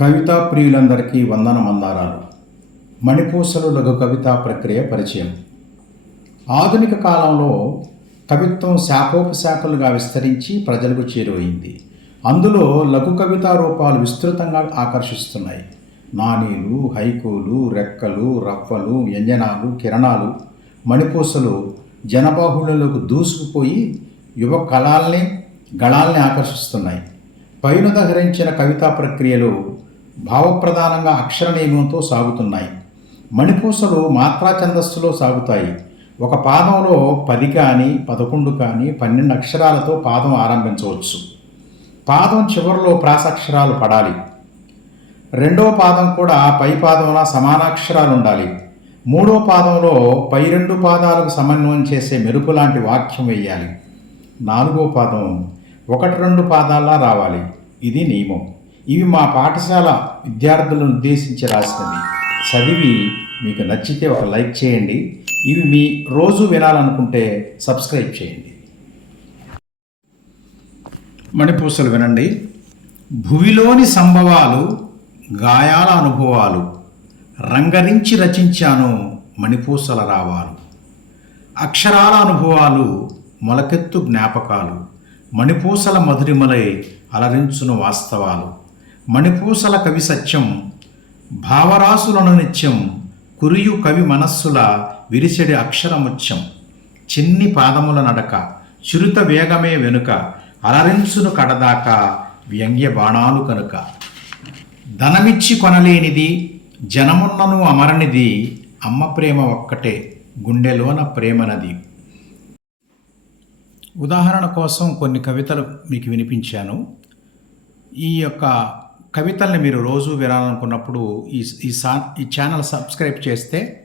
కవితా ప్రియులందరికీ వందన మందారాలు మణిపూసలు లఘు కవితా ప్రక్రియ పరిచయం. ఆధునిక కాలంలో కవిత్వం శాఖోపశాఖలుగా విస్తరించి ప్రజలకు చేరువైంది అందులో లఘు కవితా రూపాలు విస్తృతంగా ఆకర్షిస్తున్నాయి. నానీలు హైకూలు రెక్కలు రవ్వలు వ్యంజనాలు కిరణాలు మణిపూసలు జనబాహుళ్యలోకి దూసుకుపోయి యువ కళాల్ని గళాల్ని ఆకర్షిస్తున్నాయి. పైన దహరించిన కవితా ప్రక్రియలు భావప్రధానంగా అక్షర నియమంతో సాగుతున్నాయి. మణిపూసలు మాత్రా ఛందస్సులో సాగుతాయి. ఒక పాదంలో పది కానీ పదకొండు కానీ పన్నెండు అక్షరాలతో పాదం ఆరంభించవచ్చు. పాదం చివరిలో ప్రాసక్షరాలు పడాలి. రెండో పాదం కూడా పై పాదంలో సమానాక్షరాలు ఉండాలి మూడో పాదంలో పై రెండు పాదాలకు సమన్వయం చేసే మెరుపు లాంటి వాక్యం వేయాలి. నాలుగో పాదం ఒకటి రెండు పాదాల్లా రావాలి. ఇది నియమం. ఇవి మా పాఠశాల విద్యార్థులను ఉద్దేశించి రాసినవి. చదివి మీకు నచ్చితే ఒక లైక్ చేయండి. ఇవి మీ రోజు వినాలనుకుంటే సబ్స్క్రైబ్ చేయండి. మణిపూసలు వినండి. భువిలోని సంభవాలు గాయాల అనుభవాలు రంగరించి రచించాను మణిపూసల రావాలు. అక్షరాల అనుభవాలు మొలకెత్తు జ్ఞాపకాలు మణిపూసల మధురిమలై అలరించును వాస్తవాలు. మణిపూసల కవి సత్యం భావరాసులను నిత్యం కురియు కవి మనస్సుల విరిసెడి అక్షరముత్యం. చిన్ని పాదముల నడక చిరుత వేగమే వెనుక అలరించును కడదాకా వ్యంగ్య బాణాలు కనుక. ధనమిచ్చి కొనలేనిది జనమున్నను అమరనిది అమ్మ ప్రేమ ఒక్కటే గుండెలోన ప్రేమనది. ఉదాహరణ కోసం కొన్ని కవితలు మీకు వినిపించాను. ఈ యొక్క కవితల్ని మీరు రోజు వినాలనుకున్నప్పుడు ఈ ఈ సా ఈ ఛానల్ సబ్స్క్రైబ్ చేస్తే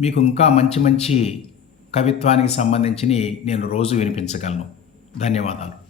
మీకు ఇంకా మంచి మంచి కవిత్వానికి సంబంధించి నేను రోజు వినిపించగలను. ధన్యవాదాలు.